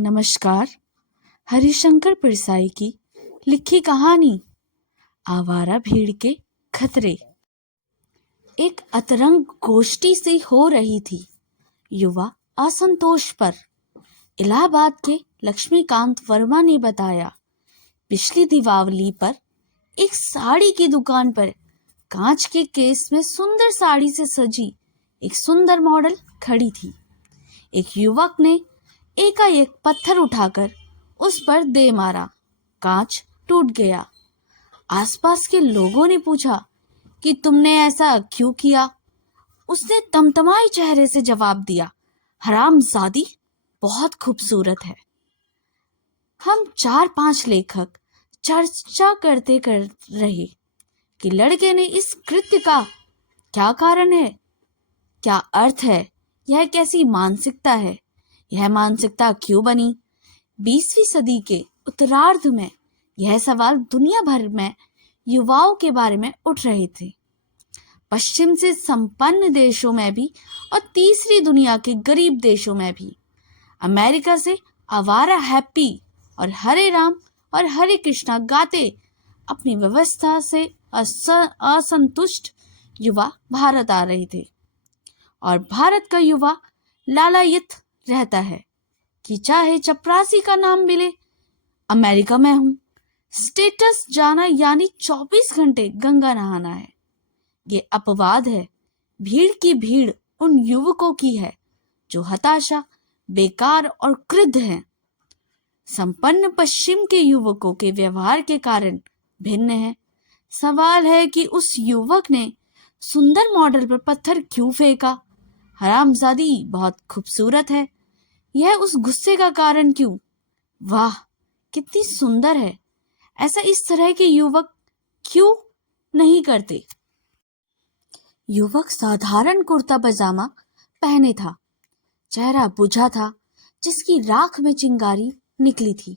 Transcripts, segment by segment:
नमस्कार। हरिशंकर परसाई की लिखी कहानी आवारा भीड़ के खतरे। एक अतरंग गोष्ठी सी हो रही थी। युवा असंतोष पर। इलाहाबाद के लक्ष्मीकांत वर्मा ने बताया, पिछली दीपावली पर एक साड़ी की दुकान पर कांच के केस में सुंदर साड़ी से सजी एक सुंदर मॉडल खड़ी थी। एक युवक ने एकाएक पत्थर उठाकर उस पर दे मारा। कांच टूट गया। आसपास के लोगों ने पूछा कि तुमने ऐसा क्यों किया? उसने तमतमाए चेहरे से जवाब दिया, हरामजादी बहुत खूबसूरत है। हम 4-5 लेखक चर्चा करते कर रहे कि लड़के ने इस कृत्य का क्या कारण है, क्या अर्थ है, यह कैसी मानसिकता है, यह मानसिकता क्यों बनी? 20वीं सदी के उत्तरार्ध में यह सवाल दुनिया भर में युवाओं के बारे में उठ रहे थे। पश्चिम से संपन्न देशों में भी और तीसरी दुनिया के गरीब देशों में भी। अमेरिका से आवारा हैप्पी और हरे राम और हरे कृष्णा गाते अपनी व्यवस्था से असंतुष्ट युवा भारत आ रहे थे। और भारत का युवा लालायित रहता है कि चाहे चपरासी का नाम मिले, अमेरिका में हूं, स्टेटस जाना यानी 24 घंटे गंगा नहाना है। ये अपवाद है। भीड़ की भीड़ उन युवकों की है जो हताशा, बेकार और क्रुद्ध हैं। संपन्न पश्चिम के युवकों के व्यवहार के कारण भिन्न है। सवाल है कि उस युवक ने सुंदर मॉडल पर पत्थर क्यों फेंका? हरामजादी बहुत खूबसूरत है, यह उस गुस्से का कारण क्यों? वाह कितनी सुंदर है, ऐसा इस तरह के युवक क्यों नहीं करते? युवक साधारण कुर्ता पजामा पहने था, चेहरा बुझा था जिसकी राख में चिंगारी निकली थी।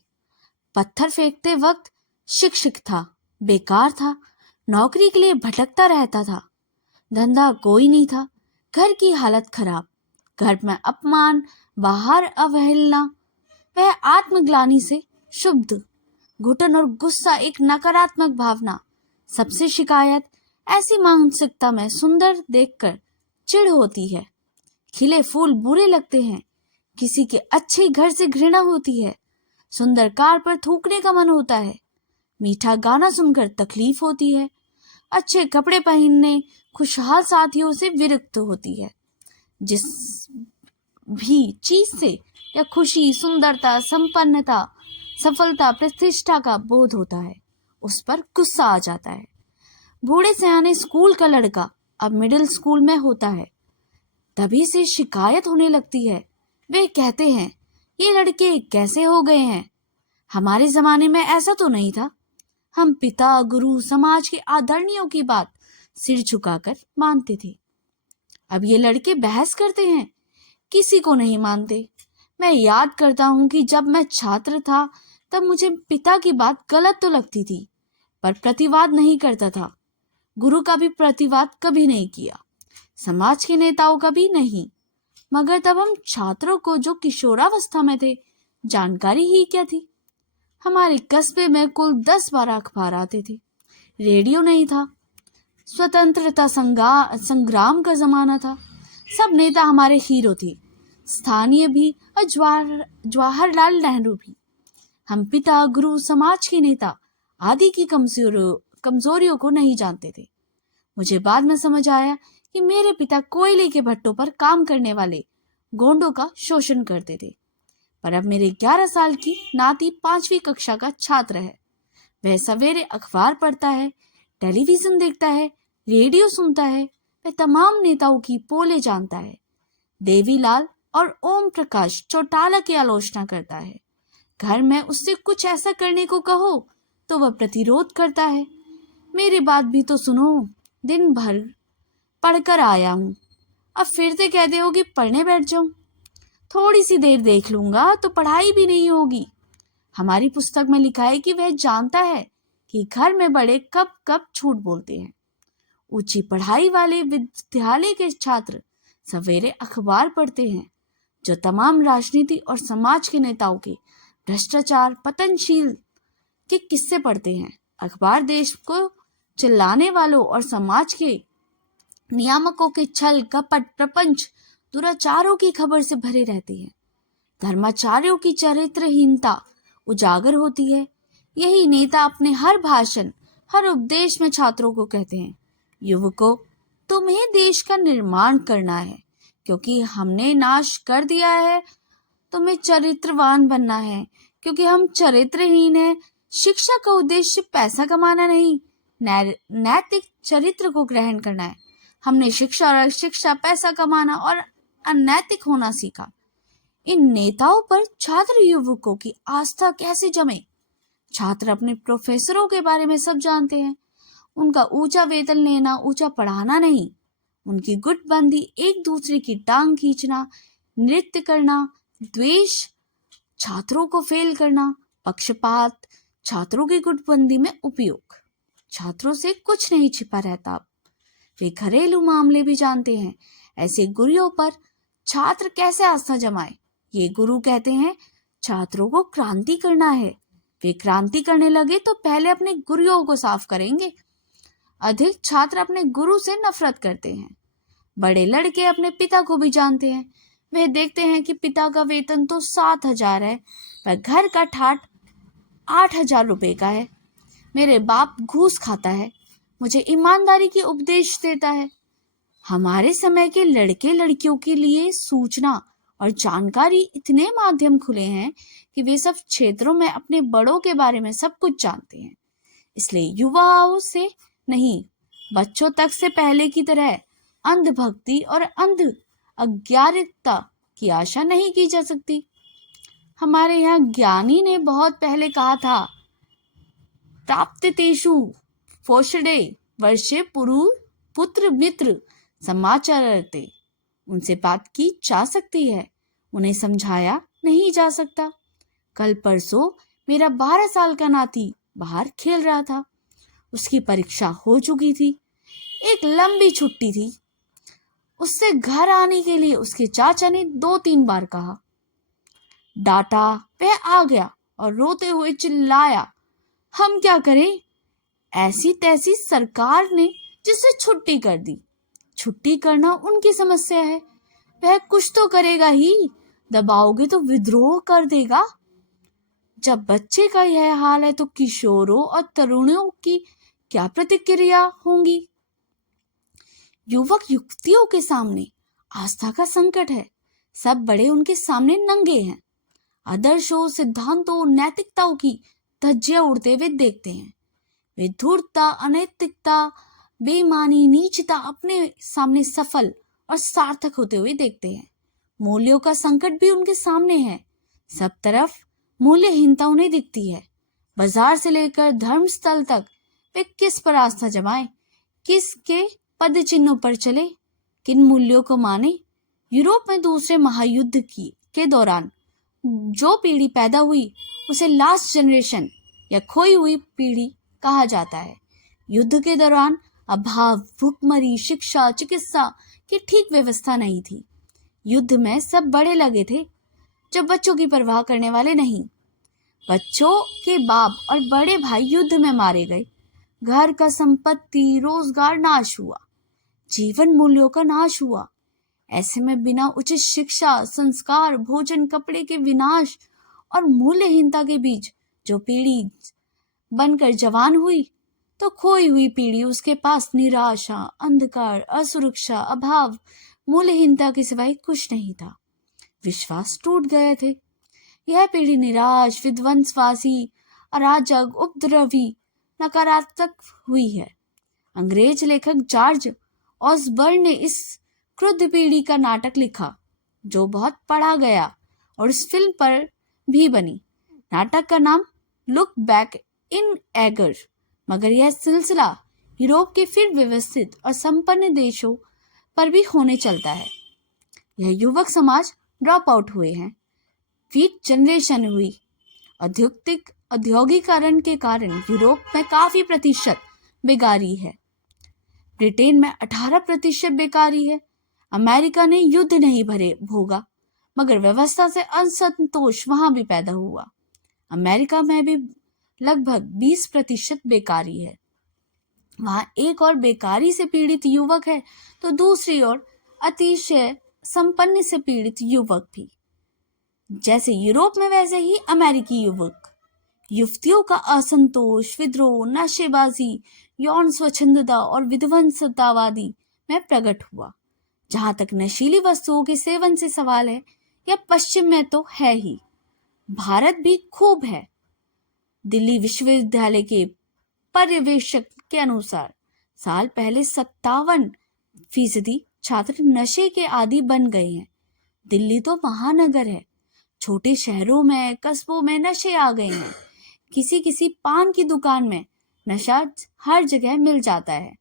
पत्थर फेंकते वक्त शिक्षक था, बेकार था, नौकरी के लिए भटकता रहता था, धंधा कोई नहीं था, घर की हालत खराब, घर में अपमान, बाहर अवहेलना। वह आत्मग्लानि से शुद्ध, घुटन और गुस्सा एक नकारात्मक भावना, सबसे शिकायत। ऐसी मानसिकता में सुंदर देखकर चिढ़ होती है, खिले फूल बुरे लगते हैं, किसी के अच्छे घर से घृणा होती है, सुंदर कार पर थूकने का मन होता है, मीठा गाना सुनकर तकलीफ होती है, अच्छे कपड़े पहनने खुशहाल साथियों से विरक्त होती है। जिस भी चीज से या खुशी, सुंदरता, संपन्नता, सफलता, प्रतिष्ठा का बोध होता है, उस पर गुस्सा आ जाता है। बूढ़े सयाने स्कूल का लड़का अब मिडिल स्कूल में होता है, तभी से शिकायत होने लगती है। वे कहते हैं, ये लड़के कैसे हो गए हैं? हमारे जमाने में ऐसा तो नहीं था। हम पिता, गुरु, समाज के आदरणीयों की बात सिर झुकाकर मानते थे। अब ये लड़के बहस करते हैं, किसी को नहीं मानते। मैं याद करता हूं कि जब मैं छात्र था तब मुझे पिता की बात गलत तो लगती थी, पर प्रतिवाद नहीं करता था। गुरु का भी प्रतिवाद कभी नहीं किया, समाज के नेताओं का भी नहीं। मगर तब हम छात्रों को जो किशोरावस्था में थे, जानकारी ही क्या थी? हमारे कस्बे में कुल 10-12 अखबार आते थे, रेडियो नहीं था, स्वतंत्रता संग्राम का जमाना था, सब नेता हमारे हीरो थे, स्थानीय भी और जवाहरलाल नेहरू भी। हम पिता, गुरु, समाज के नेता आदि की कमजोरियों को नहीं जानते थे। मुझे बाद में समझ आया कि मेरे पिता कोयले के भट्टों पर काम करने वाले गोंडों का शोषण करते थे। पर अब मेरे 11 साल की नाती 5वीं कक्षा का छात्र है। वह सवेरे अखबार पढ़ता है, टेलीविजन देखता है, रेडियो सुनता है, वह तमाम नेताओं की पोले जानता है, देवीलाल और ओम प्रकाश चौटाला की आलोचना करता है। घर में उससे कुछ ऐसा करने को कहो तो वह प्रतिरोध करता है। मेरी बात भी तो सुनो, दिन भर पढ़कर आया हूँ, अब फिर से कहते हो कि पढ़ने बैठ जाऊं। थोड़ी सी देर देख लूंगा तो पढ़ाई भी नहीं होगी। हमारी पुस्तक में लिखा है कि वह जानता है कि घर में बड़े कब कब झूठ बोलते हैं। ऊंची पढ़ाई वाले विद्यालय के छात्र सवेरे अखबार पढ़ते हैं, जो तमाम राजनीति और समाज के नेताओं के भ्रष्टाचार, पतनशील के किस्से पढ़ते हैं। अखबार देश को चलाने वालों और समाज के नियामकों के छल, कपट, प्रपंच, दुराचारों की खबर से भरे रहते हैं। धर्माचार्यों की चरित्रहीनता उजागर होती है। यही नेता अपने हर भाषण, हर उपदेश में छात्रों को कहते हैं, युवकों, तुम्हें देश का निर्माण करना है, क्योंकि हमने नाश कर दिया है। तुम्हें चरित्रवान बनना है, क्योंकि हम चरित्रहीन हैं। शिक्षा का उद्देश्य पैसा कमाना नहीं, नैतिक चरित्र को ग्रहण करना है। हमने शिक्षा, पैसा कमाना और अनैतिक होना सीखा। इन नेताओं पर छात्र युवकों की आस्था कैसे जमे? छात्र अपने प्रोफेसरों के बारे में सब जानते हैं। उनका ऊंचा वेतन लेना, ऊंचा पढ़ाना नहीं, उनकी गुटबंदी, एक दूसरे की टांग खींचना, नृत्य करना, द्वेष, छात्रों को फेल करना, पक्षपात, छात्रों की गुटबंदी में उपयोग। छात्रों से कुछ नहीं छिपा रहता। वे घरेलू मामले भी जानते हैं। ऐसे गुरुओं पर छात्र कैसे आस्था जमाए? ये गुरु कहते हैं, छात्रों को क्रांति करना है। वे क्रांति करने लगे तो पहले अपने गुरुओं को साफ करेंगे। अधिक छात्र अपने गुरु से नफरत करते हैं। बड़े लड़के अपने पिता को भी जानते हैं। वे देखते हैं कि पिता का वेतन तो 7,000 है, पर घर का ठाट 8,000 रुपए का है। मेरे बाप घूस खाता है, मुझे ईमानदारी की उपदेश देता है। हमारे समय के लड़के लड़कियों के लिए सूचना और जानकारी इतने माध्यम खुले हैं कि वे सब क्षेत्रों में अपने बड़ों के बारे में सब कुछ जानते हैं। इसलिए युवाओं से नहीं, बच्चों तक से पहले की तरह अंधभक्ति और अंध अज्ञानिकता की आशा नहीं की जा सकती। हमारे यहाँ ज्ञानी ने बहुत पहले कहा था, प्राप्तेषु फोषणे वर्षे पुरु पुत्र मित्र समाचारते। उनसे बात की जा सकती है, उन्हें समझाया नहीं जा सकता। कल परसों मेरा 12 साल का नाती बाहर खेल रहा था। उसकी परीक्षा हो चुकी थी, एक लंबी छुट्टी थी। उससे घर आने के लिए उसके चाचा ने 2-3 बार कहा, डांटा। वह आ गया और रोते हुए चिल्लाया, हम क्या करें? ऐसी तैसी सरकार ने जिसे छुट्टी कर दी। छुट्टी करना उनकी समस्या है, वह कुछ तो करेगा ही, दबाओगे तो विद्रोह कर देगा। जब बच्चे का यह हाल है तो किशोरों और तरुणों की क्या प्रतिक्रिया होंगी? युवक युवतियों के सामने आस्था का संकट है। सब बड़े उनके सामने नंगे हैं। आदर्शों, सिद्धांतों, नैतिकताओं की धज्जियां उड़ते हुए देखते हैं। वे धूर्तता, अनैतिकता, बेईमानी, नीचता अपने सामने सफल और सार्थक होते हुए देखते हैं। मूल्यों का संकट भी उनके सामने है। सब तरफ मूल्यहीनता उन्हें दिखती है। बाजार से लेकर धर्मस्थल तक वे किस पर आस्था जमाएं? किसके पद चिन्हों पर चले? किन मूल्यों को माने? यूरोप में दूसरे महायुद्ध के दौरान जो पीढ़ी पैदा हुई उसे लास्ट जनरेशन या खोई हुई पीढ़ी कहा जाता है। युद्ध के दौरान अभाव, भूखमरी, शिक्षा, चिकित्सा की ठीक व्यवस्था नहीं थी। युद्ध में सब बड़े लगे थे, जब बच्चों की परवाह करने वाले नहीं। बच्चों के बाप और बड़े भाई युद्ध में मारे गए। घर का संपत्ति, रोजगार नाश हुआ। जीवन मूल्यों का नाश हुआ। ऐसे में बिना उचित शिक्षा, संस्कार, भोजन, कपड़े के विनाश और मूल्यहीनता के बीच जो पीढ़ी बनकर जवान हुई, तो खोई हुई पीढ़ी उसके पास निराशा, अंधकार, असुरक्षा, अभाव, मूल्यहीनता के सिवाय कुछ नहीं था। विश्वास टूट गए थे। यह पीढ़ी निराश, विध्वंसवासी, अराजक, उपद्रवी, नकारात्मक हुई है। अंग्रेज लेखक जॉर्ज ऑसबर्न ने इस क्रुद्ध पीढ़ी का नाटक लिखा, जो बहुत पढ़ा गया और इस फिल्म पर भी बनी। नाटक का नाम लुक बैक इन एगर। मगर यह सिलसिला यूरोप के फिर व्यवस्थित और संपन्न देशों पर भी होने चलता है। यह युवक समाज ड्रॉप आउट हुए हैं, वीक जनरेशन हुई। औद्योगिकरण के कारण यूरोप में काफी प्रतिशत बेकारी है। ब्रिटेन में 18% बेकारी है। अमेरिका ने युद्ध नहीं भोगा, मगर व्यवस्था से असंतोष वहां भी पैदा हुआ। अमेरिका में भी लगभग 20% बेकारी है। वहां एक और बेकारी से पीड़ित युवक है तो दूसरी ओर अतिशय संपन्न से पीड़ित युवक भी। जैसे यूरोप में वैसे ही अमेरिकी युवतियों का असंतोष, विद्रोह, नशेबाजी, यौन स्वच्छंदता और विध्वंसतावादी में प्रकट हुआ। जहां तक नशीली वस्तुओं के सेवन से सवाल है, यह पश्चिम में तो है ही, भारत भी खूब है। दिल्ली विश्वविद्यालय के पर्यवेक्षक के अनुसार साल पहले 57% छात्र नशे के आदी बन गए हैं। दिल्ली तो महानगर है, छोटे शहरों में, कस्बों में नशे आ गए हैं। किसी पान की दुकान में नशा हर जगह मिल जाता है।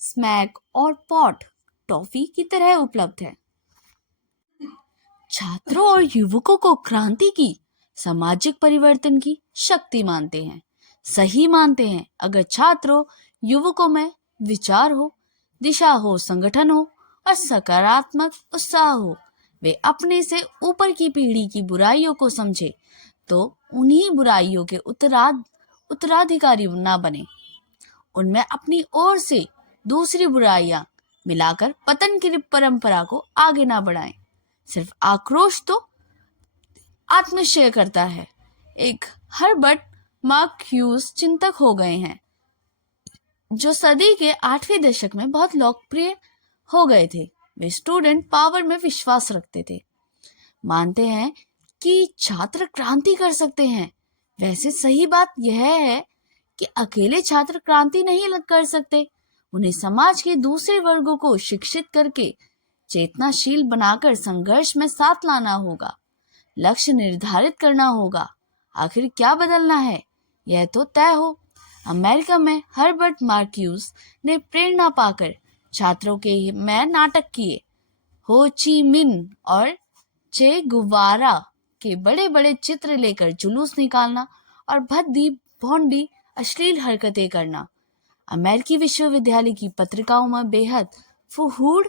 स्मैक और पॉट टॉफी की तरह उपलब्ध है। छात्रों और युवकों को क्रांति की, सामाजिक परिवर्तन की शक्ति मानते हैं, सही मानते हैं। अगर छात्रों युवकों में विचार हो, दिशा हो, संगठन हो और सकारात्मक उत्साह हो, वे अपने से ऊपर की पीढ़ी की बुराइयों को समझे तो उन्हीं बुराइयों के उत्तराधिकारी ना बने, उनमें अपनी ओर से दूसरी बुराइयां मिलाकर पतन की परंपरा को आगे ना बढ़ाएं। सिर्फ आक्रोश तो आत्मशय करता है। एक हर्बर्ट मार्क्यूस चिंतक हो गए हैं जो सदी के 8वें दशक में बहुत लोकप्रिय हो गए थे। वे स्टूडेंट पावर में विश्वास रखते थे, मानते हैं कि छात्र क्रांति कर सकते हैं। वैसे सही बात यह है कि अकेले छात्र क्रांति नहीं कर सकते, उन्हें समाज के दूसरे वर्गों को शिक्षित करके चेतनाशील बनाकर संघर्ष में साथ लाना होगा। लक्ष्य निर्धारित करना होगा। आखिर क्या बदलना है, यह तो तय हो। अमेरिका में हर्बर्ट मार्क्यूस ने प्रेरणा पाकर छात्रों के में नाटक किए। हो ची मिन और चे गुवारा के बड़े बड़े चित्र लेकर जुलूस निकालना और भद्दी भोंडी अश्लील हरकतें करना। अमेरिकी विश्वविद्यालय की पत्रिकाओं में बेहद फुहूड़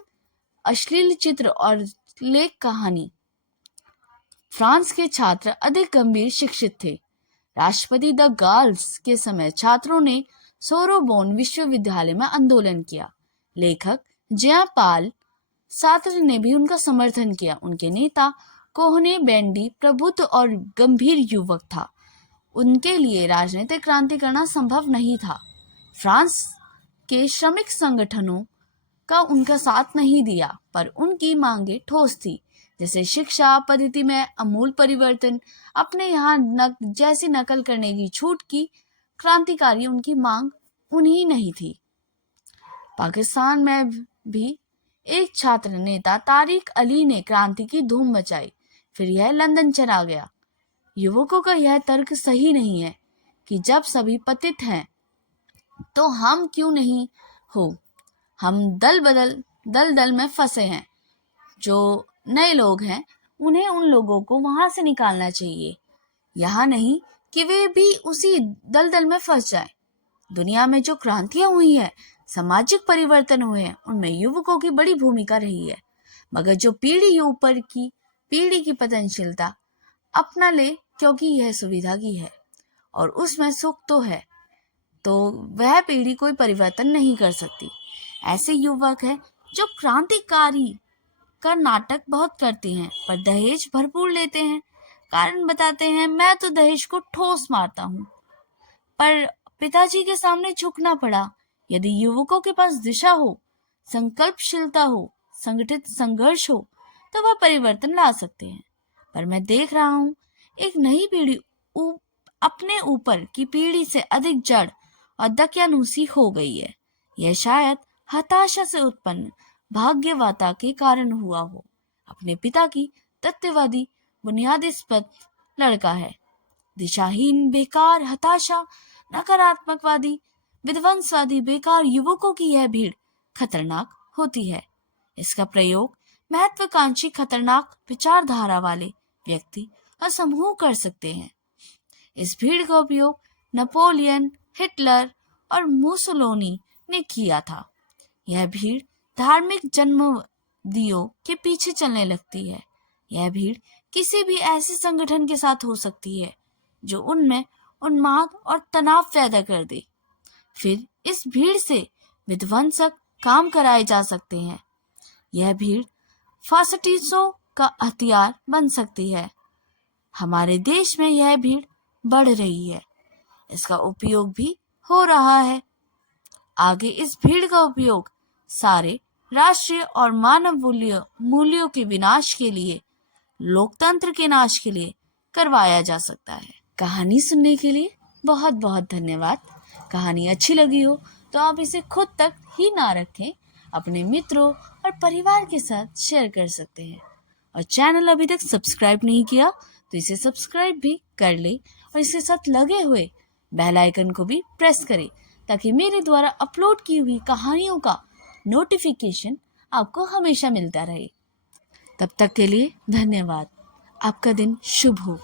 अश्लील चित्र और लेख कहानी। फ्रांस के छात्र अधिक गंभीर शिक्षित थे। राष्ट्रपति द गाल्स के समय छात्रों ने सोरोबोन विश्वविद्यालय में आंदोलन किया। लेखक जेन पाल सार्त्र ने भी उनका समर्थन किया। उनके नेता कोहने बेंडी प्रबुद्ध और गंभीर युवक था। उनके लिए राजनीतिक क्रांति करना संभव नहीं था। फ्रांस के श्रमिक संगठनों का उनका साथ नहीं दिया, पर उनकी मांगे ठोस थी, जैसे शिक्षा पद्धति में अमूल परिवर्तन, अपने यहाँ जैसी नकल करने की छूट की। क्रांतिकारी उनकी मांग उन्हीं नहीं थी। पाकिस्तान में भी एक छात्र नेता तारिक अली ने क्रांति की धूम मचाई, फिर यह लंदन चला गया। युवकों का यह तर्क सही नहीं है कि जब सभी पतित हैं तो हम क्यों नहीं हो। हम दल में फंसे हैं। जो नए लोग हैं उन्हें उन लोगों को वहां से निकालना चाहिए, यहाँ नहीं कि वे भी उसी दलदल में फंस जाएं। दुनिया में जो क्रांतियां हुई है, सामाजिक परिवर्तन हुए हैं, उनमें युवकों की बड़ी भूमिका रही है। मगर जो पीढ़ी ऊपर की पीढ़ी की पतनशीलता अपना ले क्योंकि यह सुविधा की है और उसमें सुख तो है, तो वह पीढ़ी कोई परिवर्तन नहीं कर सकती। ऐसे युवक हैं जो क्रांतिकारी का नाटक बहुत करते हैं पर दहेज भरपूर लेते हैं। कारण बताते हैं, मैं तो दहेज को ठोस मारता हूँ, पर पिताजी के सामने झुकना पड़ा। यदि युवकों के पास दिशा हो, संकल्पशीलता हो, संगठित संघर्ष हो, तो वह परिवर्तन ला सकते हैं। पर मैं देख रहा हूँ एक नई पीढ़ी अपने ऊपर की पीढ़ी से अधिक जड़ और दकियानूसी हो गई है। यह शायद हताशा से उत्पन्न भाग्यवाता के कारण हुआ हो। अपने पिता की तथ्यवादी बुनियादिस्पद लड़का है। दिशाहीन, बेकार, हताशा, नकारात्मकवादी, विध्वंसवादी बेकार युवकों की यह भीड़ खतरनाक होती है। इसका प्रयोग महत्वाकांक्षी खतरनाक विचारधारा वाले व्यक्ति और समूह कर सकते हैं। इस भीड़ का उपयोग नेपोलियन, हिटलर और मुसोलिनी ने किया था। यह भीड़ धार्मिक जन्मदियों के पीछे चलने लगती है। यह भीड़ किसी भी ऐसे संगठन के साथ हो सकती है जो उनमें उन्माद और तनाव पैदा कर दे। फिर इस भीड़ से विध्वंसक काम कराए जा सकते हैं। यह भीड़ फासिस्टों का हथियार बन सकती है। हमारे देश में यह भीड़ बढ़ रही है, इसका उपयोग भी हो रहा है। आगे इस भीड़ का उपयोग सारे राष्ट्रीय और मानव मूल्यों के विनाश के लिए, लोकतंत्र के नाश के लिए करवाया जा सकता है। कहानी सुनने के लिए बहुत बहुत धन्यवाद। कहानी अच्छी लगी हो तो आप इसे खुद तक ही ना रखें, अपने मित्रों और परिवार के साथ शेयर कर सकते हैं। और चैनल अभी तक सब्सक्राइब नहीं किया तो इसे सब्सक्राइब भी कर ले और इसके साथ लगे हुए बेल आइकन को भी प्रेस करें ताकि मेरे द्वारा अपलोड की हुई कहानियों का नोटिफिकेशन आपको हमेशा मिलता रहे। तब तक के लिए धन्यवाद। आपका दिन शुभ हो।